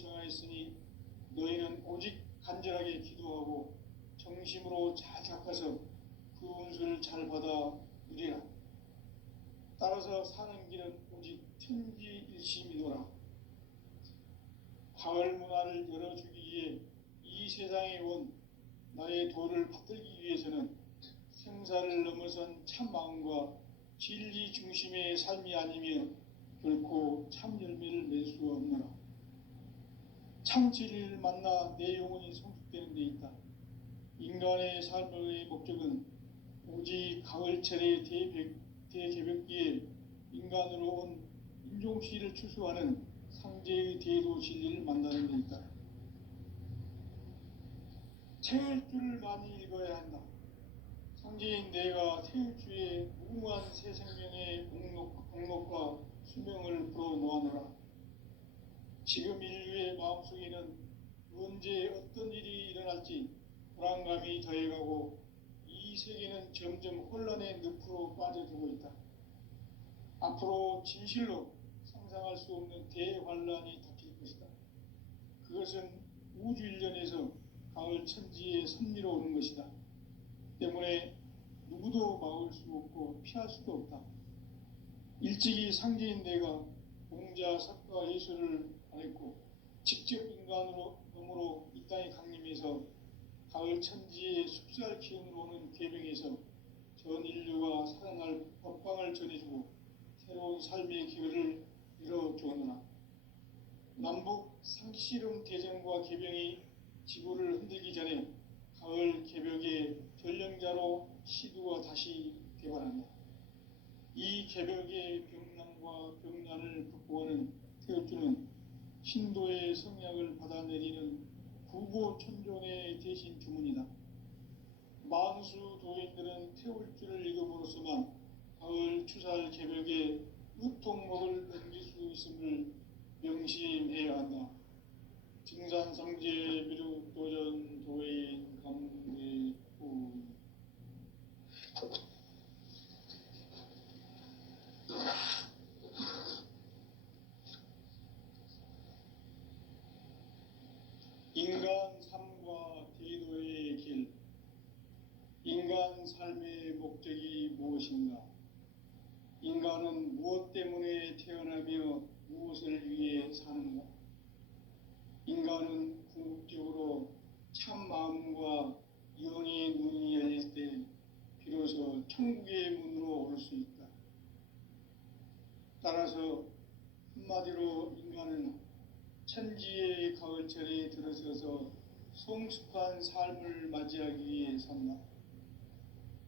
정하였으니 너희는 오직 간절하게 기도하고 정심으로 잘 닦아서 그 운수를 잘 받아 누리라. 따라서 사는 길은 오직 천지일심이노라. 가을 문화를 열어주기 위해 이 세상에 온 나의 도를 받들기 위해서는 생사를 넘어선 참 마음과 진리 중심의 삶이 아니면 결코 참 열매를 맺을 수 없노라. 참 진리를 만나 내 영혼이 성숙되는 데 있다. 인간의 삶의 목적은 오직 가을철의 대개벽기에 인간으로 온 인종시를 추수하는 상제의 대도 진리를 만나는 데 있다. 태일주를 많이 읽어야 한다. 상제인 내가 태일주의 무궁한 새 생명의 목록과 수명을 불어놓아노라. 지금 인류의 마음속에는 언제 어떤 일이 일어날지 불안감이 더해가고 이 세계는 점점 혼란의 늪으로 빠져들고 있다. 앞으로 진실로 상상할 수 없는 대환란이 닥칠 것이다. 그것은 우주 일련에서 가을 천지의 섭리로 오는 것이다. 때문에 누구도 막을 수 없고 피할 수도 없다. 일찍이 상제인 내가 공자, 석가, 예수를 알았고 직접 인간으로 이 땅에 강림해서 가을 천지의 숲살 기운으로 오는 계명에서 전 인류가 살아날 법방을 전해주고 새로운 삶의 기회를 열어주었노라. 남북 상씨름 대전과 개병이 지구를 흔들기 전에 가을 개벽의 전령자로 시두가 다시 개발한다. 이 개벽의 병난과 병난을 극복하는 태울주는 신도의 성약을 받아내리는 구보천종의 대신 주문이다. 만수 도인들은 태울주를 읽음으로써만 가을 추살 개벽의 우통목을 넘길 수 있음을 명심해야 한다. 증산상제 미륵도전 도인 강대우. 인간 삶과 대도의 길. 인간 삶의 목적이 무엇인가? 인간은 무엇 때문에 태어나며 무엇을 위해 사는가? 인간은 궁극적으로 참 마음과 영의 눈이 열릴 때 비로소 천국의 문으로 올 수 있다. 따라서 한마디로 인간은 천지의 가을철에 들어서서 성숙한 삶을 맞이하기 위해 산다.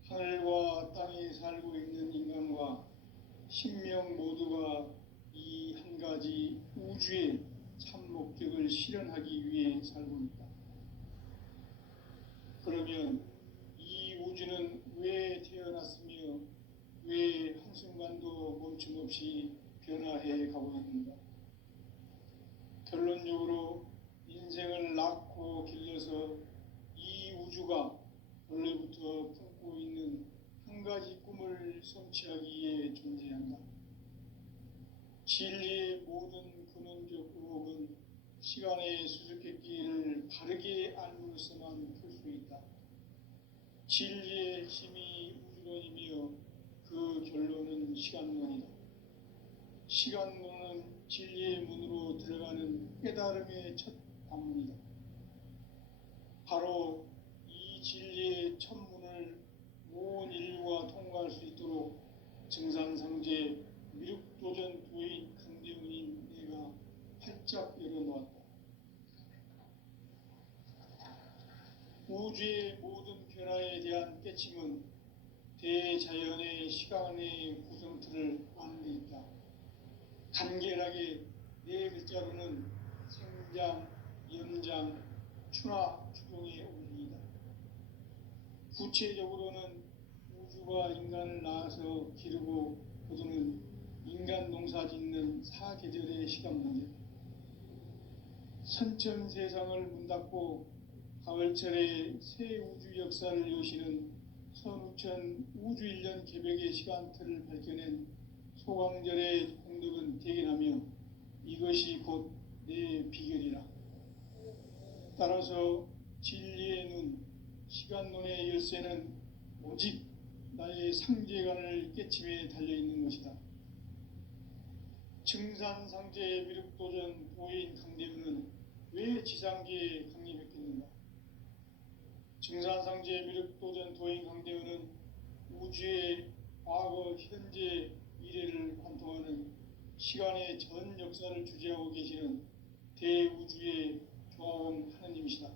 하늘과 땅에 살고 있는 인간과 신명 모두가 이 한 가지 우주의 참 목적을 실현하기 위해 살고 있다. 그러면 이 우주는 왜 태어났으며 왜 한순간도 멈춤없이 변화해 가고 있는가? 결론적으로 인생을 낳고 길러서 이 우주가 원래부터 품고 있는 한 가지 꿈을 성취하기 위해 존재한다. 진리의 모든 근원적 의혹은 시간의 수수께끼를 바르게 알므로서만 풀 수 있다. 진리의 힘이 우주론이며 그 결론은 시간론이다. 시간론은 진리의 문으로 들어가는 깨달음의 첫 방문이다. 바로 이 진리의 첫 문을 온 인류가 통과할 수 있도록 증산상제 미륵도전 도인 강대훈인 내가 활짝 열어놓았다. 우주의 모든 변화에 대한 깨침은 대자연의 시간의 구성틀을 아는 데 있다. 간결하게 네 글자로는 생장, 연장, 추나 추동의 원리이다. 구체적으로는 우주가 인간을 낳아서 기르고 거두는 인간 농사 짓는 사계절의 시간 문제. 선천 세상을 문 닫고 가을철에 새 우주 역사를 여시는 선우천 우주일년 개벽의 시간틀을 밝혀낸 소강절의 공덕은 대견하며 이것이 곧 내 비결이라. 따라서 진리의 눈, 시간론의 열쇠는 오직 나의 상제관을 깨침에 달려있는 것이다. 증산상제의 미륵도전 도인 강대우는 왜 지상계에 강림했겠는가? 증산상제의 미륵도전 도인 강대우는 우주의 과거, 현재, 미래를 관통하는 시간의 전 역사를 주재하고 계시는 대우주의 조화원 하느님이시다.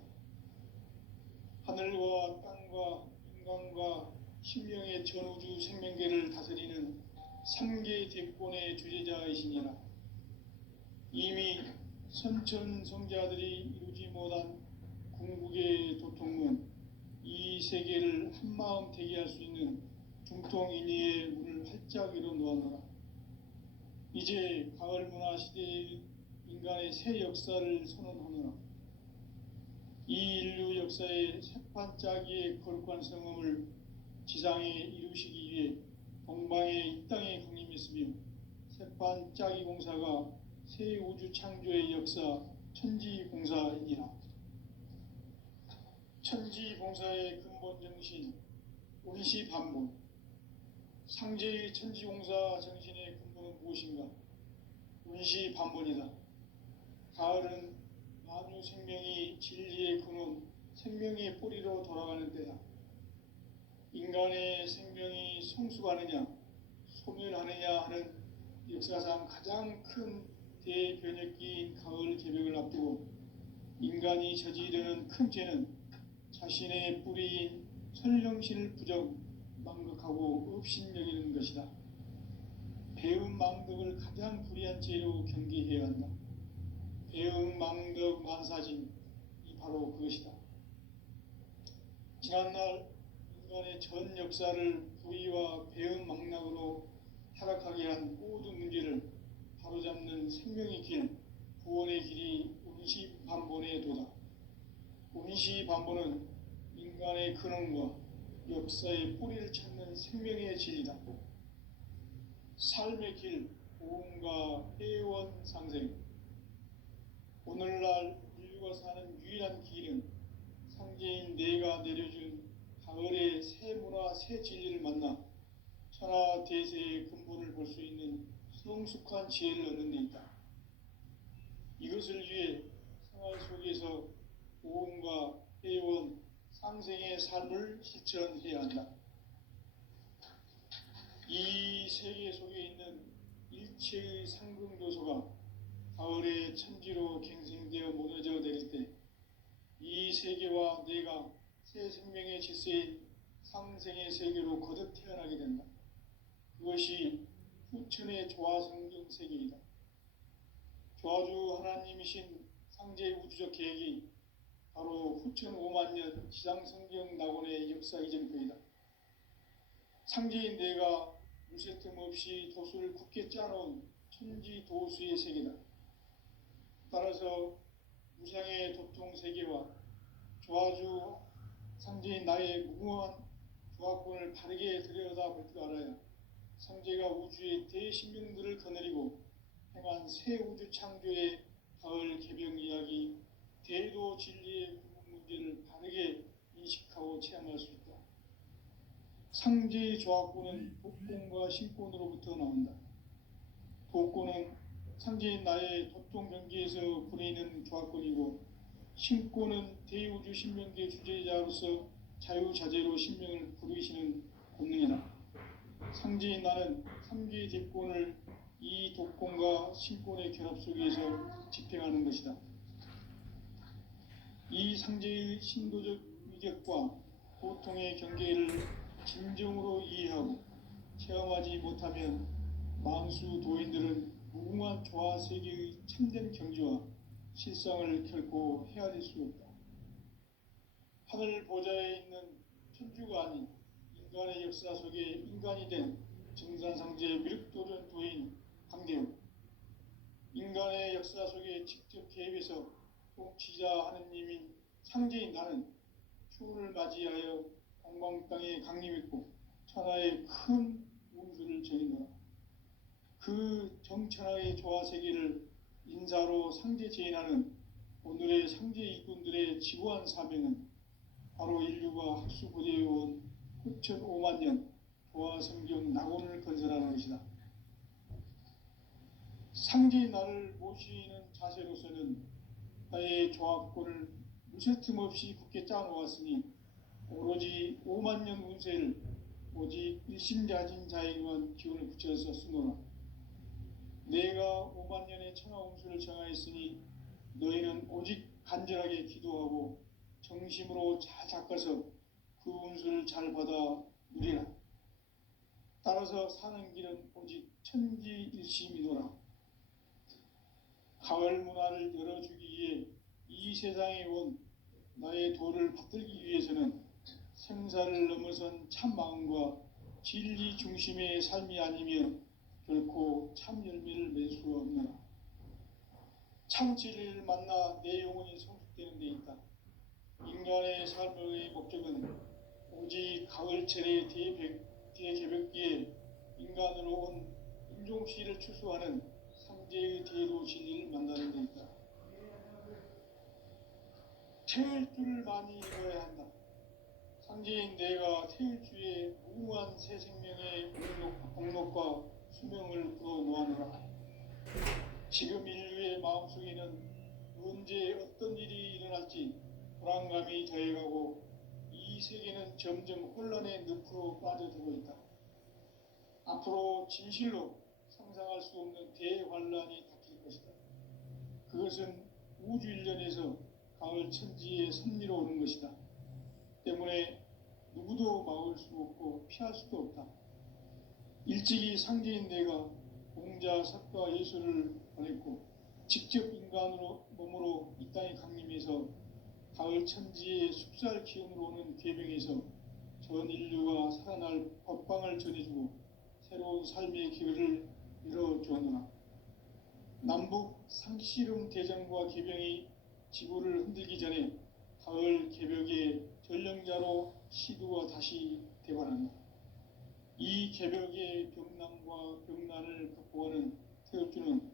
하늘과 땅과 인간과 신명의 전우주 생명계를 다스리는 삼계 대권의 주재자이시니라. 이미 선천성자들이 이루지 못한 궁극의 도통문, 이 세계를 한마음 대기할 수 있는 중통인의의 문을 활짝 열어 놓았노라. 이제 가을 문화 시대의 인간의 새 역사를 선언하노라. 이 인류 역사의 새판짜기의 거룩한 성음을 지상에 이루시기 위해 동방의 이 땅에 강림했으며, 새판짜기 공사가 새 우주 창조의 역사 천지공사이니라. 천지공사의 근본 정신, 운시반본. 상제의 천지공사 정신의 근본은 무엇인가? 운시반본이다. 가을은 만유 생명이 진리의 근원, 생명의 뿌리로 돌아가는 때다. 인간의 생명이 성숙하느냐, 소멸하느냐 하는 역사상 가장 큰 대변혁기인 가을 개벽을 앞두고 인간이 저지르는 큰 죄는 자신의 뿌리인 설령신을 부정, 망극하고 업신여기는 것이다. 배음 망덕을 가장 불의한 죄로 경계해야 한다. 배음 망덕 만사진, 이 바로 그것이다. 지난날 인간의 전 역사를 불의와 배음 망락으로 타락하게 한 모든 문제를 바로잡는 생명의 길, 구원의 길이 운시반본의 도다. 운시반본은 인간의 근원과 역사의 뿌리를 찾는 생명의 진리다. 삶의 길, 보험과 회원 상생. 오늘날 인류가 사는 유일한 길은 상제인 내가 내려준 가을의 새 문화, 새 진리를 만나 천하 대세의 근본을 볼 수 있는 성숙한 지혜를 얻는 데 있다. 이것을 위해 생활 속에서 보험과 회원, 상생의 삶을 실천해야 한다. 이 세계 속에 있는 일체의 상승교소가 가을의 천지로 갱생되어 무너져 내릴 때 이 세계와 내가 새 생명의 질서인 상생의 세계로 거듭 태어나게 된다. 그것이 후천의 조화성경 세계이다. 조화주 하나님이신 상제의 우주적 계획이 바로 후천 5만년 지상성경 낙원의 역사 이전표이다. 상제인 내가 무쇠틈 없이 도수를 굳게 짜놓은 천지 도수의 세계다. 따라서 무상의 도통 세계와 조화주 상제인 나의 무궁한 조화권을 바르게 들여다볼 줄 알아야 상제가 우주의 대신명들을 거느리고 행한 새 우주 창조의 가을 개병 이야기, 대도 진리의 구분 문제를 바르게 인식하고 체험할 수 있다. 상제의 조화권은 복권과 신권으로부터 나온다. 복권은 상제인 나의 도통 경계에서 부리는 조화권이고, 신권은 대우주 신명계 주제자로서 자유자재로 신명을 부르시는 권능이다. 상제인 나는 삼계 대권을 이 독권과 신권의 결합 속에서 집행하는 것이다. 이 상제의 신도적 위격과 고통의 경계를 진정으로 이해하고 체험하지 못하면 망수 도인들은 무궁한 조화 세계의 참된 경지와 실상을 결코 헤아릴 수 없다. 하늘 보좌에 있는 천주가 아닌 인간의 역사 속에 인간이 된 증산상제 미륵도전 도인 강대우, 인간의 역사 속에 직접 개입해서 통치자 하느님인 상제인 나는 추운을 맞이하여 동방 땅에 강림했고 천하의 큰 운수를 정했노라. 그 정천하의 조화 세계를 인사로 상제 제인하는 오늘의 상제 일꾼들의 지구한 사명은 바로 인류가 학수 고대해온 흑천 5만 년 도화 성경 낙원을 건설하는 것이다. 상제의 나를 모시는 자세로서는 나의 조합권을 무쇠틈 없이 굳게 짜놓았으니 오로지 5만 년 운세를 오직 일심자진 자에게만 기운을 붙여서 쓰노라. 내가 5만 년의 천하 운수를 정하였으니 너희는 오직 간절하게 기도하고 정심으로 잘 닦아서 그 운수를 잘 받아 누리라. 따라서 사는 길은 오직 천지일심이노라. 가을 문화를 열어주기 위해 이 세상에 온 나의 도를 받들기 위해서는 생사를 넘어선 참 마음과 진리 중심의 삶이 아니면 결코 참 열매를 맺을 수가 없노라. 참 진리를 만나 내 영혼이 성숙되는 데 있다. 인간의 삶의 목적은 오직 가을철의 대개벽기에 인간으로 온 인종시를 추수하는 상제의 대도 진리를 만나는 데 있다. 태울 줄을 많이 읽어야 한다. 상제인 내가 태울 주에 무궁한 새 생명의 공록과 수명을 불어놓아노라. 지금 인류의 마음속에는 언제 어떤 일이 일어날지 불안감이 더해가고 이 세계는 점점 혼란의 늪으로 빠져들고 있다. 앞으로 진실로 상상할 수 없는 대환란이 닥칠 것이다. 그것은 우주 일련에서 가을 천지의 섭리로 오는 것이다. 때문에 누구도 막을 수 없고 피할 수도 없다. 일찍이 상제인 내가 공자, 석가, 예수를 보냈고 직접 인간으로 몸으로 이 땅에 강림해서 가을 천지의 숲살 기운으로 오는 계명에서 전 인류가 살아날 법방을 전해주고 새로운 삶의 기회를 열어주었노라. 남북 상씨름 대전과 계병이 지구를 흔들기 전에 가을 개벽의 전령자로 시두가 다시 대관한다. 이 개벽의 병난과 병난을 극복하는 태엽주는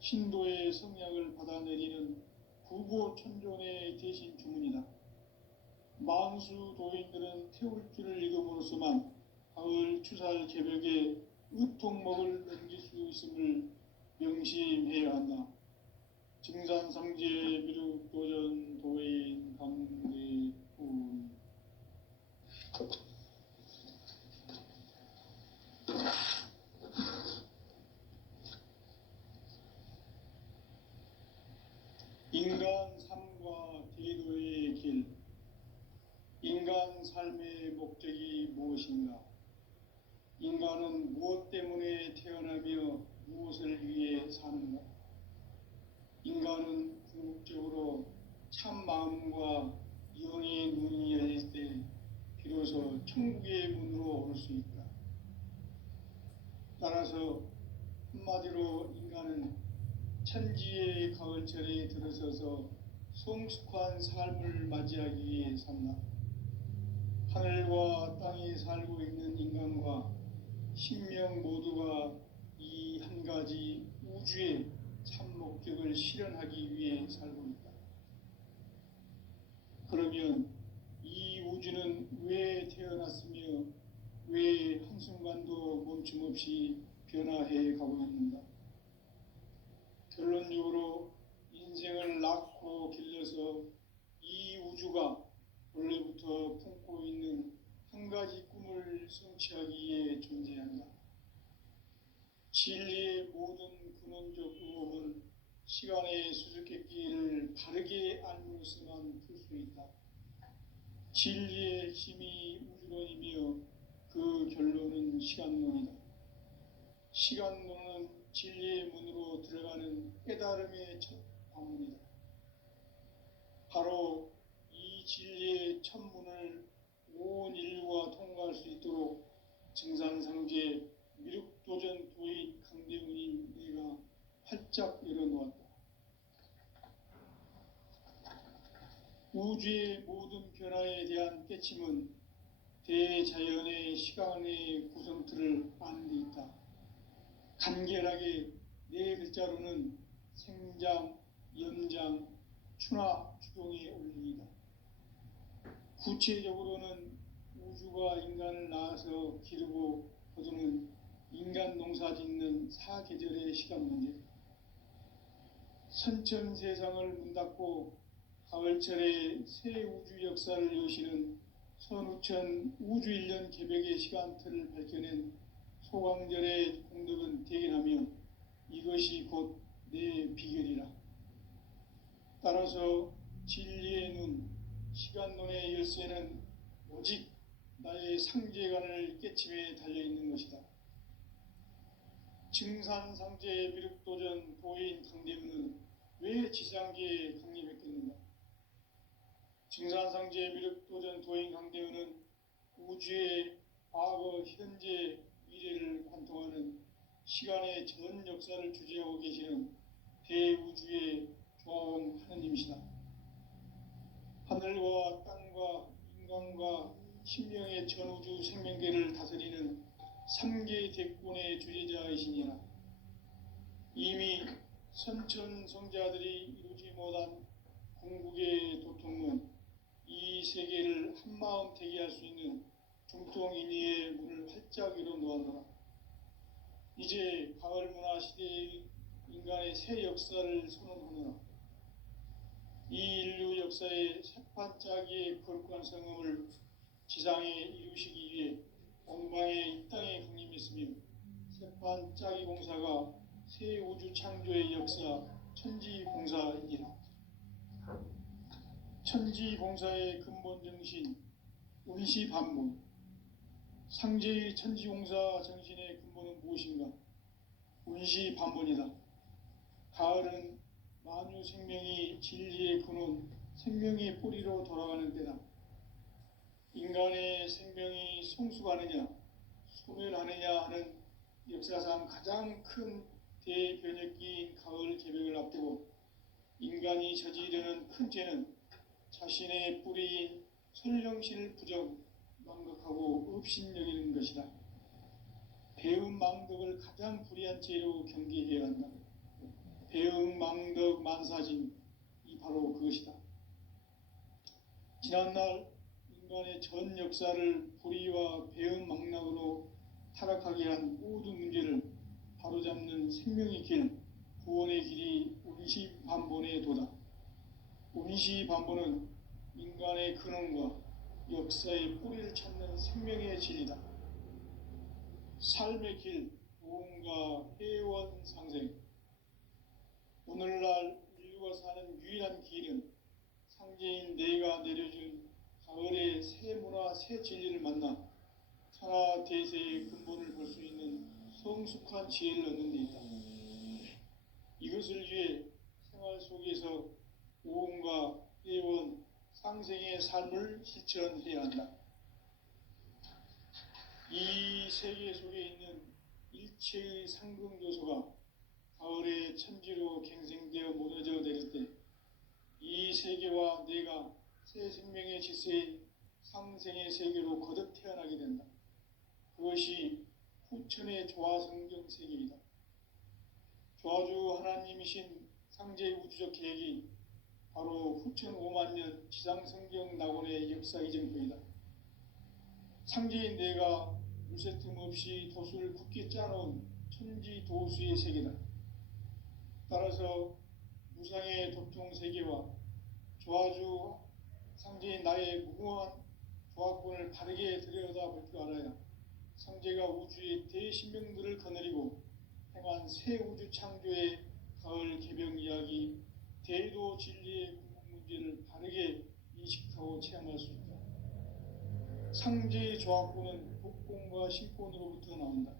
신도의 성약을 받아내리는 구보천존의 대신 주문이다. 만수 도인들은 태울주를 읽음으로써만 가을 추살 개벽의 의통목을 넘길 수 있음을 명심해야 한다. 증산상제 미륵도전 도인 강대훈. 인간 삶과 대도의 길. 인간 삶의 목적이 무엇인가? 인간은 무엇 때문에 태어나며 무엇을 위해 사는가? 인간은 궁극적으로 참 마음과 영의 눈이 열릴 때 비로소 천국의 문으로 올 수 있다. 따라서 한마디로 인간은 천지의 가을철에 들어서서 성숙한 삶을 맞이하기 위해 산다. 하늘과 땅에 살고 있는 인간과 신명 모두가 이 한 가지 우주의 참 목적을 실현하기 위해 살고 있다. 그러면 이 우주는 왜 태어났으며 왜 한순간도 멈춤없이 변화해 가고 있는가? 결론적으로 인생을 낳고 길러서 이 우주가 원래부터 품고 있는 한 가지 꿈을 성취하기 위해 존재한다. 진리의 모든 근원적 의혹은 시간의 수수께끼를 바르게 알므로서만 풀 수 있다. 진리의 힘이 우주론이며 그 결론은 시간론이다. 시간론은 진리의 문으로 들어가는 깨달음의 첫 관문이다. 바로 이 진리의 첫 문을 온 인류가 통과할 수 있도록 증산상제 미륵도전 도인 강대훈이 내가 활짝 열어놓았다. 우주의 모든 변화에 대한 깨침은 대자연의 시간의 구성틀을 아는 데 있다. 간결하게 네 글자로는 생장, 염장, 추나 추동에 올리이다. 구체적으로는 우주가 인간을 낳아서 기르고 거두는 인간 농사 짓는 사계절의 시간 문제, 선천 세상을 문 닫고 가을철에 새 우주 역사를 여시는 선우천 우주일년 개벽의 시간틀을 밝혀낸 소강절의 공덕은 대견하며 이것이 곧 내 비결이라. 따라서 진리의 눈, 시간론의 열쇠는 오직 나의 상제관을 깨침에 달려있는 것이다. 증산상제의 미륵도전 도인 강대문은 왜 지상계에 강림했겠는가? 증산상제의 미륵도전 도인 강대문은 우주의 과거, 현재, 미래를 관통하는 시간의 전 역사를 주재하고 계시는 대우주의 조화원 하느님이시다. 하늘과 땅과 인간과 신명의 전우주 생명계를 다스리는 3개 대권의 주재자이시니라. 이미 선천성자들이 이루지 못한 궁극의 도통은 이 세계를 한마음 대기할 수 있는 중통인의의 문을 활짝 열어 놓았노라. 이제 가을 문화 시대의 인간의 새 역사를 선언하노라. 이 인류 역사의 새판짜기의 거룩한 성음을 지상에 이루시기 위해 on방의 이 땅에 강림했으며 새판짜기 공사가 새 우주 창조의 역사 천지공사이니라. 천지공사의 근본 정신 운시반문, 상제의 천지공사 정신의 근본은 무엇인가? 운시반문이다. 가을은 만유 생명이 진리의 근원, 생명의 뿌리로 돌아가는 때다. 인간의 생명이 성숙하느냐, 소멸하느냐 하는 역사상 가장 큰 대변혁기인 가을 개벽을 앞두고 인간이 저지르는 큰 죄는 자신의 뿌리인 설령신을 부정, 망각하고 업신여기는 것이다. 배음 망덕을 가장 불의한 죄로 경계해야 한다. 배음 망덕 만사진, 이 바로 그것이다. 지난날 인간의 전 역사를 불의와 배음 망락으로 타락하게 한 모든 문제를 바로잡는 생명의 길, 구원의 길이 운시반본의 도다. 운시반본은 인간의 근원과 역사의 뿌리를 찾는 생명의 진리다. 삶의 길, 도움과 회원 상생. 오늘날 인류가 사는 유일한 길은 상제인 내가 내려준 가을의 새 문화, 새 진리를 만나 천하 대세의 근본을 볼 수 있는 성숙한 지혜를 얻는 데 있다. 이것을 위해 생활 속에서 오음과 회원, 상생의 삶을 실천해야 한다. 이 세계 속에 있는 일체의 상승 요소가 가을의 천지로 갱생되어 무너져 내릴 때 이 세계와 내가 새 생명의 질서인 상생의 세계로 거듭 태어나게 된다. 그것이 후천의 조화성경 세계이다. 조화주 하나님이신 상제의 우주적 계획이 바로 후천 5만 년 지상성경 낙원의 역사 이전부이다. 상제인 내가 물새틈 없이 도수를 굳게 짜놓은 천지 도수의 세계다. 따라서 무상의 도통 세계와 조화주 상제인 나의 무궁한 조화권을 바르게 들여다볼 줄 알아야 상제가 우주의 대신명들을 거느리고 행한 새 우주 창조의 가을 개벽 이야기, 대도 진리의 궁극 문제를 바르게 인식하고 체험할 수 있다. 상제의 조화권은 독권과 신권으로부터 나온다.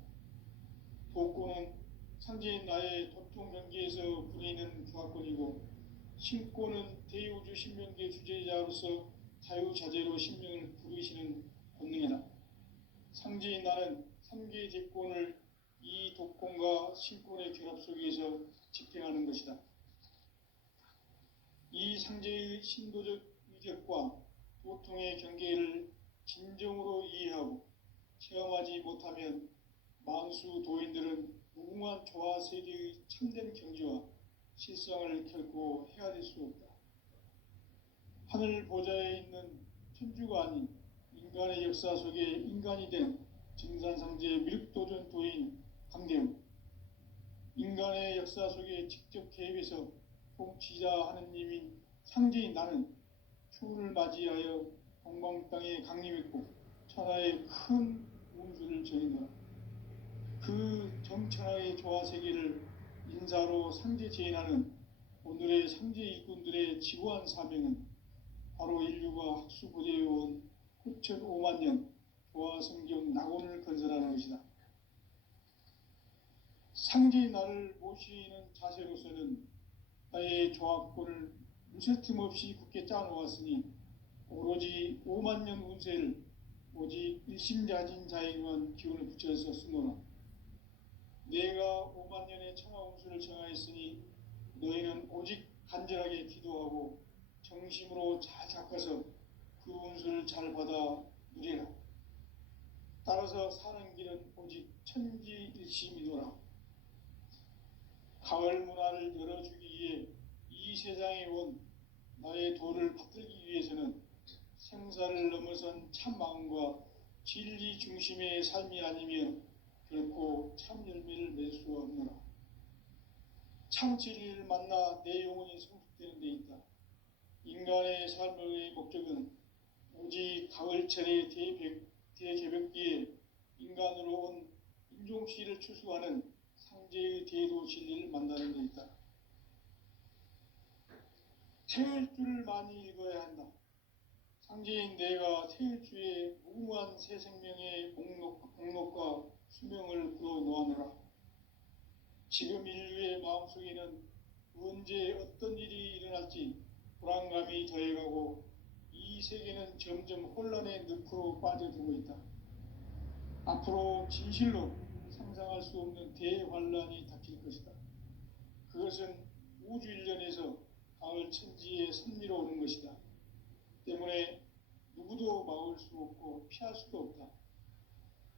독권은 상제인 나의 도통 경계에서 부리는 조화권이고, 신권은 대우주 신명계 주제자로서 자유자재로 신명을 부르시는 본능이다. 상제인 나는 3개의 대권을 이 독권과 신권의 결합 속에서 집행하는 것이다. 이 상제의 신도적 위력과 도통의 경계를 진정으로 이해하고 체험하지 못하면 만수 도인들은 무궁한 조화 세계의 참된 경지와 실상을 결코 헤아릴 수 없다. 하늘 보좌에 있는 천주가 아닌 인간의 역사 속에 인간이 된 증산상제의 미륵도전 도인 강대웅, 인간의 역사 속에 직접 개입해서 통치자 하느님인 상제인 나는 추운을 맞이하여 동방 땅에 강림했고 천하의 큰 운수를 전했노라. 그 정천하의 조화 세계를 인사로 상제 제인하는 오늘의 상제 일꾼들의 지구한 사명은 바로 인류가 학수고대해온 9,500만 년 조화 성경 낙원을 건설하는 것이다. 상제의 나를 모시는 자세로서는 나의 조합권을 무쇠틈 없이 굳게 짜놓았으니 오로지 5만 년 운세를 오직 일심자진 자에게만 기운을 붙여서 쓰노라. 내가 5만 년의 천하 운수를 정하였으니 너희는 오직 간절하게 기도하고 정심으로 잘 닦아서 그 운수를 잘 받아 누리라. 따라서 사는 길은 오직 천지일심이노라. 가을 문화를 열어주기 위해 이 세상에 온 나의 도를 받들기 위해서는 생사를 넘어선 참 마음과 진리 중심의 삶이 아니면 결코 참 열매를 맺을 수 없노라. 참 진리를 만나 내 영혼이 성숙되는 데 있다. 인간의 삶의 목적은 오직 가을철의 대개벽기에 인간으로 온 인종씨를 추수하는 상제의 대도 진리를 만나는 데 있다. 태일주를 많이 읽어야 한다. 상제인 내가 태일주의 무궁한 새 생명의 공록과 수명을 불어놓아노라. 지금 인류의 마음속에는 언제 어떤 일이 일어날지 불안감이 더해가고 이 세계는 점점 혼란의 늪으로 빠져들고 있다. 앞으로 진실로 상상할 수 없는 대환란이 닥칠 것이다. 그것은 우주 일련에서 가을 천지의 섭리로 오는 것이다. 때문에 누구도 막을 수 없고 피할 수도 없다.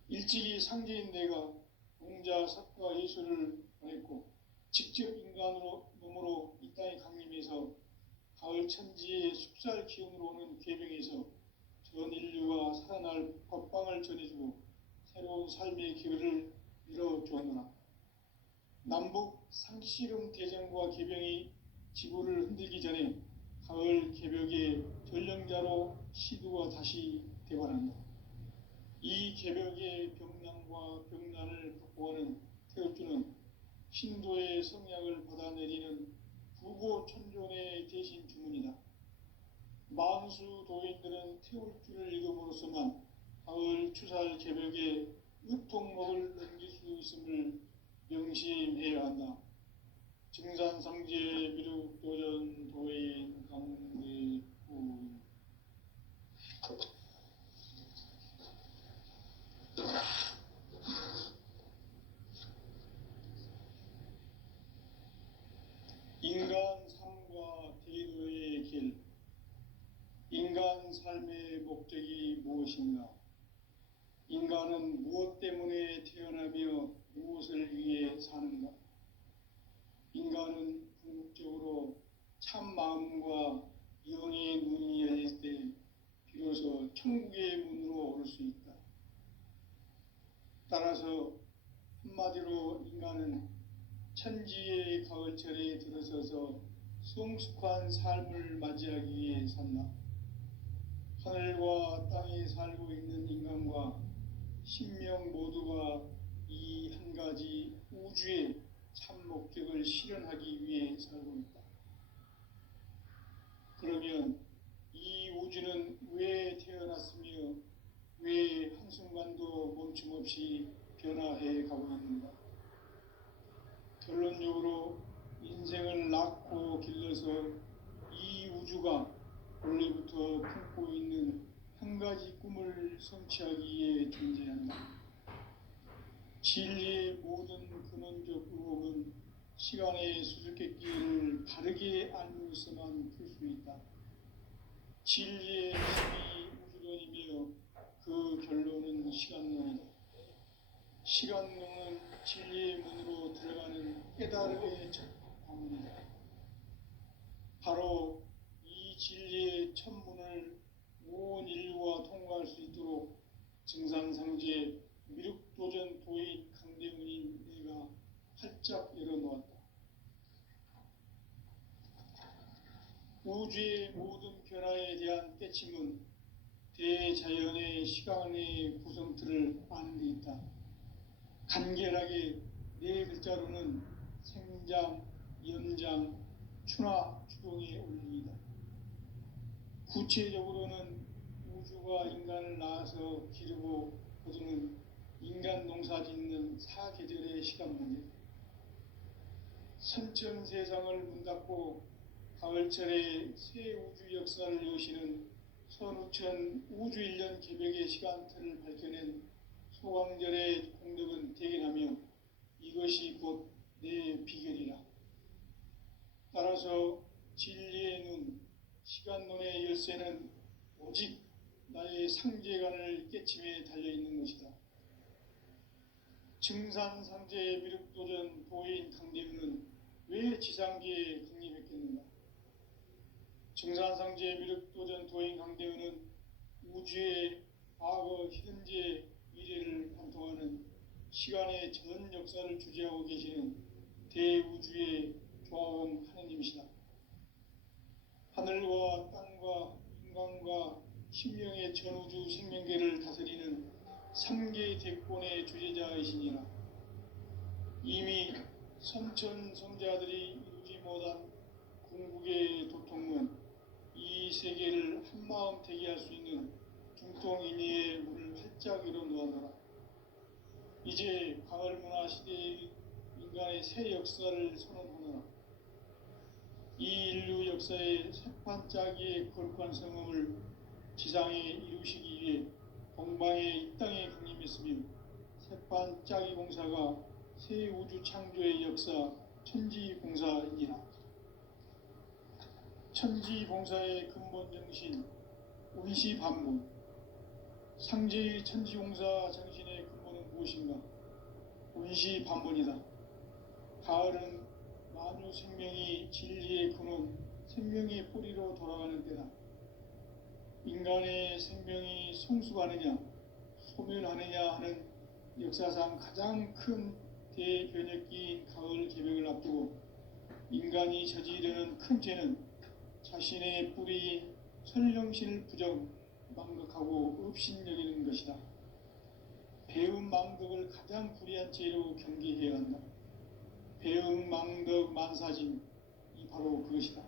일찍이 상제인 내가 공자, 석가, 예수를 보냈고 직접 인간으로 몸으로 이 땅에 강림해서 가을 천지의 숙살 기운으로 오는 계명에서 전 인류가 살아날 법방을 전해주고 새로운 삶의 기회를 밀어주었노라. 남북 상씨름 대전과 개병이 지구를 흔들기 전에 가을 개벽의 전령자로 시두가 다시 대관한다. 이 개벽의 병난과 병난을 극복하는 태엽주는 신도의 성약을 받아내리는 부고천존의 대신 주문이다. 만수 도인들은 태울주를 읽음으로써만 가을 추살 개벽의 으통목을 넘길 수 있음을 명심해야 한다. 증산상제 미륵도전 도인 강대우. 인간 삶과 대도의 길. 인간 삶의 목적이 무엇인가? 인간은 무엇 때문에 태어나며 무엇을 위해 사는가? 인간은 궁극적으로 참 마음과 영의 눈이 열릴 때 비로소 천국의 문으로 오를 수 있다. 따라서 한마디로 인간은 천지의 가을철에 들어서서 성숙한 삶을 맞이하기 위해 산다. 하늘과 땅에 살고 있는 인간과 신명 모두가 이 한 가지 우주의 참 목적을 실현하기 위해 살고 있다. 그러면 이 우주는 왜 태어났으며 왜 한순간도 멈춤없이 변화해 가고 있는가? 결론적으로 인생을 낳고 길러서 이 우주가 원래부터 품고 있는 한 가지 꿈을 성취하기 위해 존재한다. 진리의 모든 근원적 의혹은 시간의 수수께끼를 바르게 알면서만 풀 수 있다. 진리의 힘이 우주론이며 그 결론은 시간론이다. 시간론은 진리의 문으로 들어가는 깨달음의 첫 방문이다. 바로 이 진리의 천문을 온 인류가 통과할 수 있도록 증산상제 미륵도전 도인 강대문인 내가 활짝 열어놓았다. 우주의 모든 변화에 대한 깨침은 대자연의 시간의 구성틀을 아는 데 있다. 간결하게 네 글자로는 생장, 연장, 추나 추동의 원리이다. 구체적으로는 우주가 인간을 낳아서 기르고 거두는 인간 농사 짓는 사계절의 시간 문제, 선천 세상을 문 닫고 가을철에 새 우주 역사를 여시는 선우천 우주 1년 개벽의 시간틀을 밝혀낸 소강절의 공덕은 대견하며 이것이 곧 내 비결이라. 따라서 진리의 눈, 시간론의 열쇠는 오직 나의 상제관을 깨침에 달려있는 것이다. 증산상제의 미륵도전 도인 강대문은 왜 지상계에 강림했겠는가? 증산상제의 미륵도전 도인 강대문은 우주의 과거, 현재, 미래를 관통하는 시간의 전 역사를 주재하고 계시는 대우주의 조화원 하느님이시다. 하늘과 땅과 인간과 신명의 전우주 생명계를 다스리는 3개 대권의 주제자이시니라. 이미 선천성자들이 이루지 못한 궁극의 도통은 이 세계를 한마음 되게 할 수 있는 중통인의의 문을 활짝 열어놓아노라. 이제 가을문화 시대의 인간의 새 역사를 선언하노라. 이 인류 역사의 새판짜기의 거룩한 성음을 지상에 이루시기 위해 동방의 이 땅에 강림했으며 새판짜기 공사가 새 우주 창조의 역사 천지봉사이니라. 천지봉사의 근본 정신 운시반문, 상제의 천지공사 정신의 근본은 무엇인가? 운시반문이다. 가을은 만유 생명이 진리의 근원, 생명의 뿌리로 돌아가는 때다. 인간의 생명이 성숙하느냐, 소멸하느냐 하는 역사상 가장 큰 대변혁기인 가을 개벽을 앞두고 인간이 저지르는 큰 죄는 자신의 뿌리인 설령신을 망각하고 업신여기는 것이다. 배은망덕을 가장 불의한 죄로 경계해야 한다. 배은망덕 만사짐이 바로 그것이다.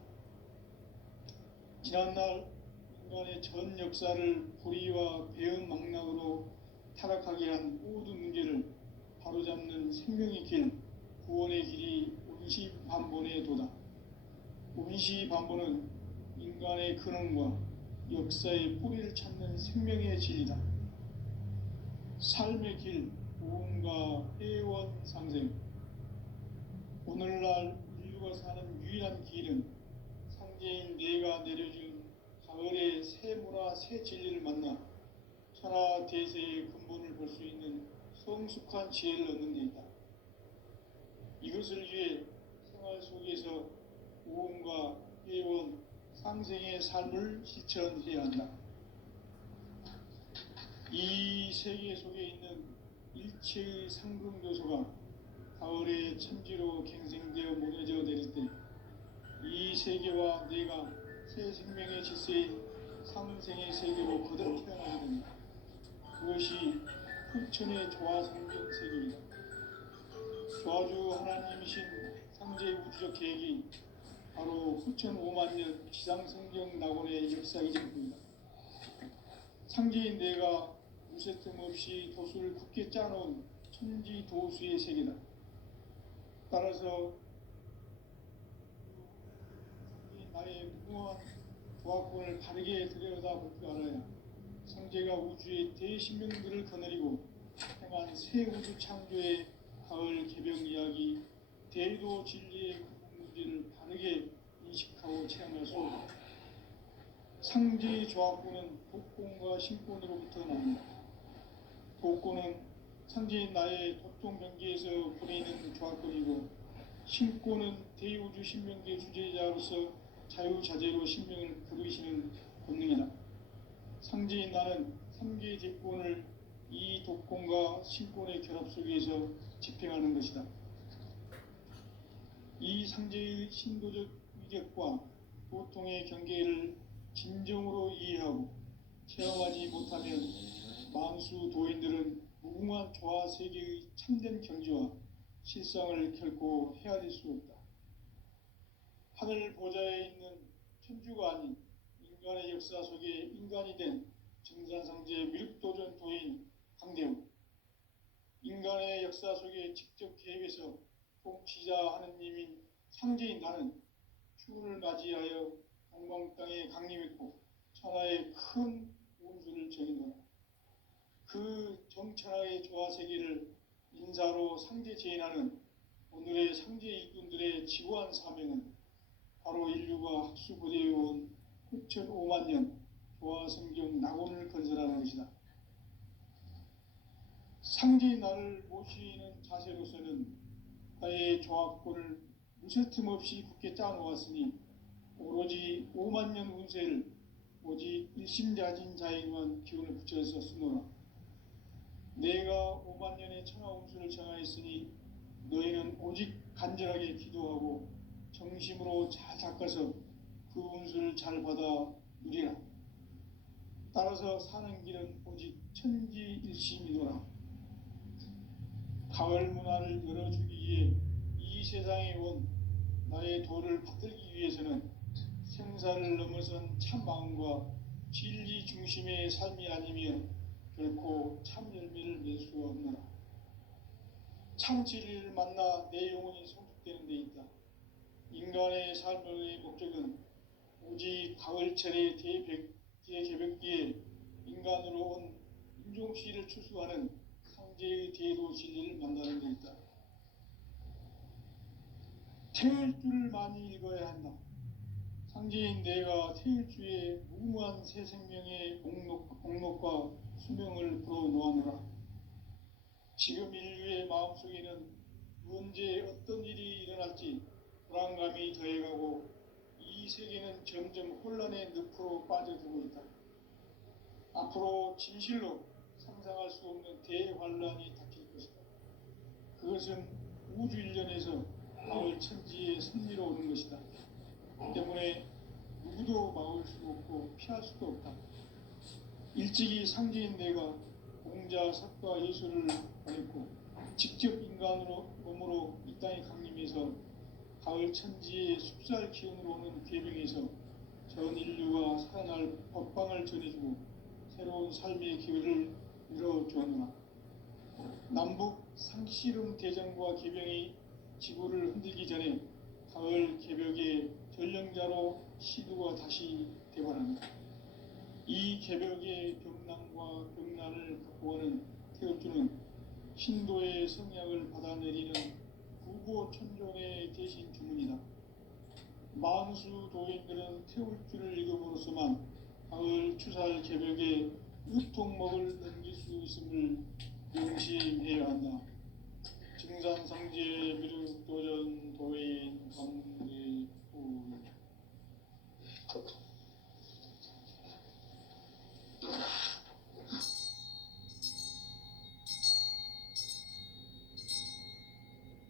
지난날 인간의 전 역사를 불의와 배은망락으로 타락하게 한 모든 문제를 바로잡는 생명의 길, 구원의 길이 운시반본의 도다. 운시반본은 인간의 근원과 역사의 뿌리를 찾는 생명의 진리다. 삶의 길, 부흥과 회원 상생. 오늘날 인류가 사는 유일한 길은 상제인 내가 내려준 가을의 새 문화, 새 진리를 만나 천하 대세의 근본을 볼 수 있는 성숙한 지혜를 얻는 데 있다. 이것을 위해 생활 속에서 부흥과 회원, 상생의 삶을 실천해야 한다. 이 세계 속에 있는 일체의 상금교소가 가을의 천지로 갱생되어 무너져 내릴 때 이 세계와 내가 새 생명의 질서인 상생의 세계로 거듭 태어나게 된다. 그것이 후천의 조화성경 세계이다. 조화주 하나님이신 상제의 우주적 계획이 바로 후천 5만 년 지상성경 낙원의 역사이기 때문입니다. 상제인 내가 무쇠틈 없이 도수를 굳게 짜놓은 천지도수의 세계다. 따라서 나의 무모한 조합권을 바르게 들여다볼 줄 알아야 상제가 우주의 대신명들을 거느리고 행한 새 우주 창조의 가을 개벽 이야기, 대도 진리의 문제를 바르게 인식하고 체험할 수 없다. 상제의 조합권은 독권과 신권으로부터 나옵니다. 독권은 상제인 나의 도통병기에서 보내는 조합권이고, 신권은 대우주 신명계 주제자로서 자유자재로 신명을 부르시는 본능이다. 상제인 나는 3개의 대권을 이 독권과 신권의 결합 속에서 집행하는 것이다. 이 상제의 신도적 위력과 보통의 경계를 진정으로 이해하고 체험하지 못하면 만수 도인들은 무궁한 조화 세계의 참된 경지와 실상을 결코 헤아릴 수 없다. 하늘 보좌에 있는 천주가 아닌 인간의 역사 속에 인간이 된 정산상제 미륵도전 도인 강대우, 인간의 역사 속에 직접 개입해서 통치자 하느님인 상제인 나는 추운을 맞이하여 동방 땅에 강림했고 천하의 큰 운수를 정인노라. 그 정천하의 조화세계를 인사로 상제 제인하는 오늘의 상제 일꾼들의 지고한 사명은 바로 인류가 학수고대에 온 6,500만 년 조화성경 낙원을 건설하는 것이다. 상제인 나를 모시는 자세로서는 나의 조합권을 무쇠 틈 없이 굳게 짜놓았으니 오로지 5만 년 운세를 오직 일심자진 자에게만 기운을 붙여서 쓰노라. 내가 5만 년의 천하 운수를 정하였으니 너희는 오직 간절하게 기도하고 정심으로 잘 닦아서 그 운수를 잘 받아 누리라. 따라서 사는 길은 오직 천지일심이노라. 가을 문화를 열어주기 위해 이 세상에 온 나의 도를 받들기 위해서는 생사를 넘어선 참 마음과 진리 중심의 삶이 아니면 결코 참 열매를 맺을 수가 없노라. 참 진리를 만나 내 영혼이 성숙되는 데 있다. 인간의 삶의 목적은 오직 가을철의 대개벽기에 인간으로 온 인종시를 추수하는 상제의 대도 진리를 만나는 데 있다. 태일주를 많이 읽어야 한다. 상제인 내가 태일주의 무궁한 새 생명의 공록과 수명을 불어놓아노라. 지금 인류의 마음속에는 언제 어떤 일이 일어날지 불안감이 더해가고 이 세계는 점점 혼란의 늪으로 빠져들고 있다. 앞으로 진실로 상상할 수 없는 대환란이 닥칠 것이다. 그것은 우주 일련에서 가을 천지의 섭리로 오는 것이다. 때문에 누구도 막을 수 없고 피할 수도 없다. 일찍이 상제인 내가 공자, 석가, 예수를 보냈고 직접 인간으로 몸으로 이 땅에 강림해서 가을 천지의 숲살 기운으로 오는 괴명에서 전 인류가 살아날 법방을 전해주고 새로운 삶의 기회를 열어주었노라. 남북 상씨름 대전과 개병이 지구를 흔들기 전에 가을 개벽의 전령자로 시두가 다시 되관한다. 이 개벽의 병난과 병난을 극복하는 태극주는 신도의 성약을 받아내리는 구고천종의 대신 주문이다. 만수 도인들은 태울주를 읽음으로써만 가을 추살 개벽의 유통목을 넘길 수 있음을 명심해야 한다. 증산상제 미륵도전 도인 강대우.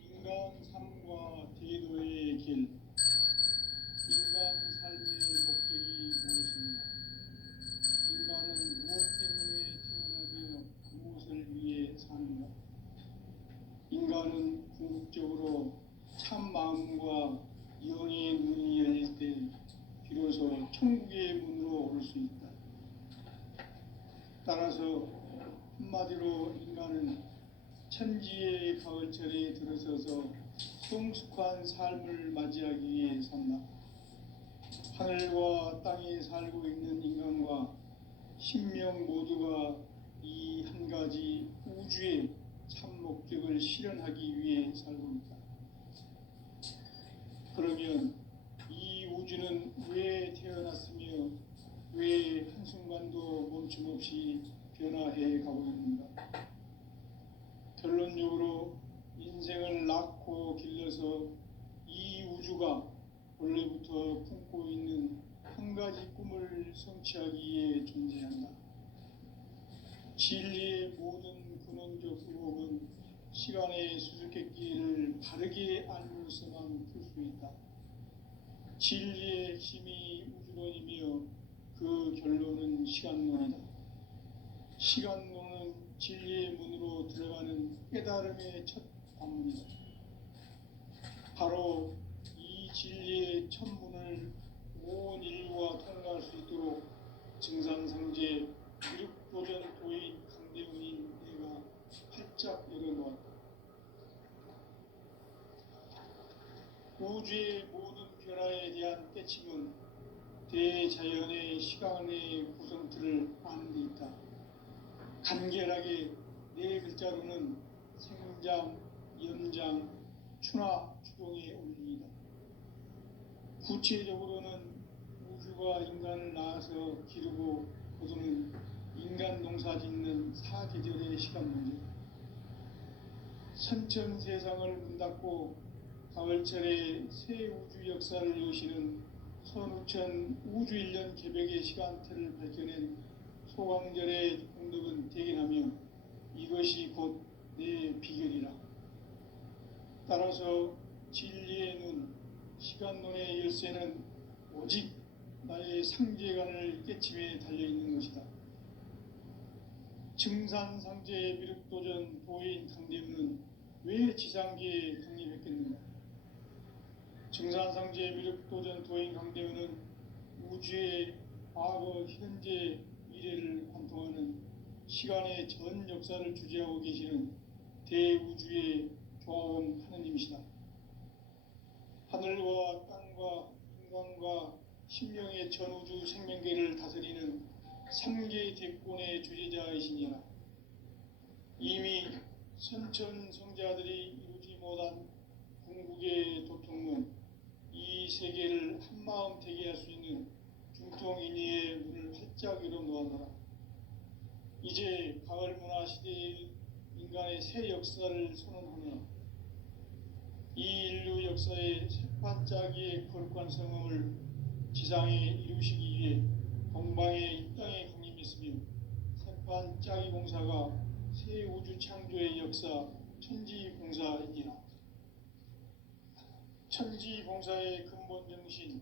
인간 삶과 대도의 길. 인간 삶의 목적이 무엇인가? 인간은 무엇 때문에 태어나며 무엇을 위해 사는가? 인간은 궁극적으로 참 마음과 영의 눈이 열릴 때 비로소 천국의 문으로 올 수 있다. 따라서 한마디로 인간은 천지의 가을철에 들어서서 성숙한 삶을 맞이하기 위해 산다. 하늘과 땅에 살고 있는 인간과 신명 모두가 이 한 가지 우주의 참 목적을 실현하기 위해 살고 있다. 그러면 이 우주는 왜 태어났으며 왜 한순간도 멈춤없이 변화해 가고 있는가? 결론적으로 인생을 낳고 길러서 이 우주가 원래부터 갖고 있는 한 가지 꿈을 성취하기 위해 존재한다. 진리의 모든 근원적 의혹은 시간의 수수께끼를 바르게 알면서만 풀 수 있다. 진리의 핵심이 우주론이며 그 결론은 시간론이다. 시간론은 진리의 문으로 들어가는 깨달음의 첫 관문이다. 바로 이 진리의 첫 문을 온 인류가 통과할 수 있도록 증산상제 미륵도전 도인 강대훈인 내가 활짝 열어놓았다. 우주의 모든 변화에 대한 깨침은 대자연의 시간의 구성틀을 아는 데 있다. 간결하게 네 글자로는 생장, 연장, 추나 추동의 원리이다. 구체적으로는 우주가 인간을 낳아서 기르고 거두는 인간 농사 짓는 사계절의 시간 문제다. 선천 세상을 문 닫고 가을철에 새 우주 역사를 여시는 선우천 우주 1년 개벽의 시간틀을 밝혀낸 소강절의 공덕은 대견하며 이것이 곧 내 비결이라. 따라서 진리의 눈, 시간론의 열쇠는 오직 나의 상제관을 깨침에 달려있는 것이다. 증산상제의 미륵도전 도인 강대훈은 왜 지상계에 강림했겠는가? 증산상제의 미륵도전 도인 강대훈은 우주의 과거, 현재, 미래를 관통하는 시간의 전 역사를 주재하고 계시는 대우주의 조화원 하느님이시다. 하늘과 땅과 인간과 신명의 전우주 생명계를 다스리는 3개 대권의 주제자이시니라. 이미 선천성자들이 이루지 못한 궁극의 도통은 이 세계를 한마음 되게 할 수 있는 중통인의의 문을 활짝 열어놓았노라. 이제 가을 문화 시대의 인간의 새 역사를 선언하노라. 이 인류 역사의 새반짝이의 거룩한 성음을 지상에 이루시기 위해 동방의 이 땅에 강림했으며 새반짝이 공사가 새 우주 창조의 역사 천지공사이니라. 천지공사의 근본 정신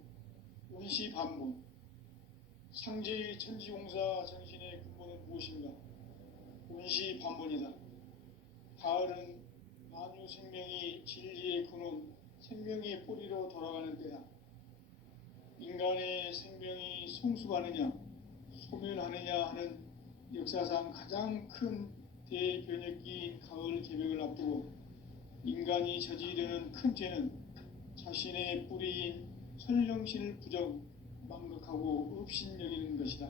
운시반본. 상제의 천지공사 정신의 근본은 무엇인가? 운시반본이다. 가을은 만유 생명이 진리의 근원, 생명의 뿌리로 돌아가는 때다. 인간의 생명이 성숙하느냐, 소멸하느냐 하는 역사상 가장 큰 대변혁기인 가을 개벽을 앞두고 인간이 저지르는 큰 죄는 자신의 뿌리인 선령신을 부정, 망극하고 업신여기는 것이다.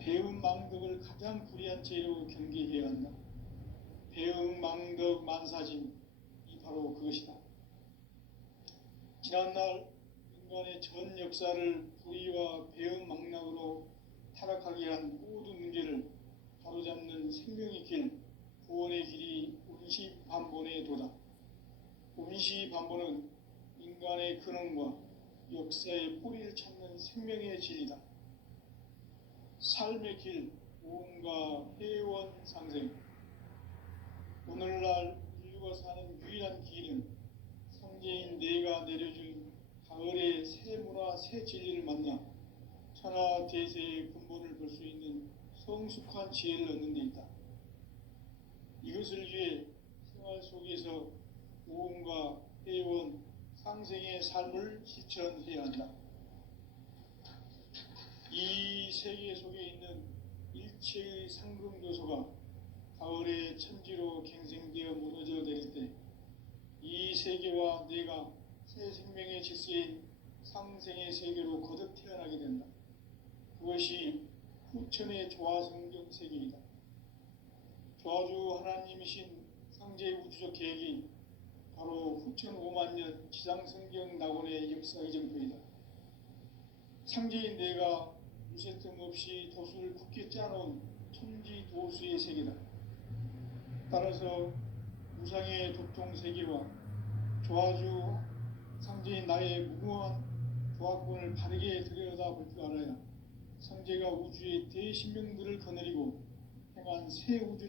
배움 망덕을 가장 불의한 죄로 경계해야 한다. 배움 망덕 만사진, 이 바로 그것이다. 지난날 인간의 전 역사를 불의와 배움 망락으로 타락하게 한 모든 문제를 바로잡는 생명의 길, 구원의 길이 운시반본의 도다. 운시반본은 인간의 근원과 역사의 뿌리를 찾는 생명의 진리다. 삶의 길, 무언가 회원 상생. 오늘날 인류가 사는 유일한 길은 상제인 내가 내려준 가을의 새 문화, 새 진리를 만나 천하 대세의 근본을 볼 수 있는 성숙한 지혜를 얻는 데 있다. 이것을 위해 생활 속에서 무언가 회원 상생의 삶을 실천해야 한다. 이 세계 속에 있는 일체의 상금 요소가 가을의 천지로 갱생되어 무너져 내릴 때 이 세계와 내가 새 생명의 질서인 상생의 세계로 거듭 태어나게 된다. 그것이 후천의 조화성경 세계이다. 조화주 하나님이신 상제의 우주적 계획이 바로 후천 5만 년 지상성경 낙원의 역사 이정표이다. 상제인 내가 무쇠뜸 없이 도수를 굳게 짜놓은 천지도수의 세계다. 따라서 무상의 도통 세계와 조화주 상제인 나의 무궁한 교학권을 바르게 들여다볼 줄 알아야 성제가 우주의 대신명들을 거느리고 행한 새 우주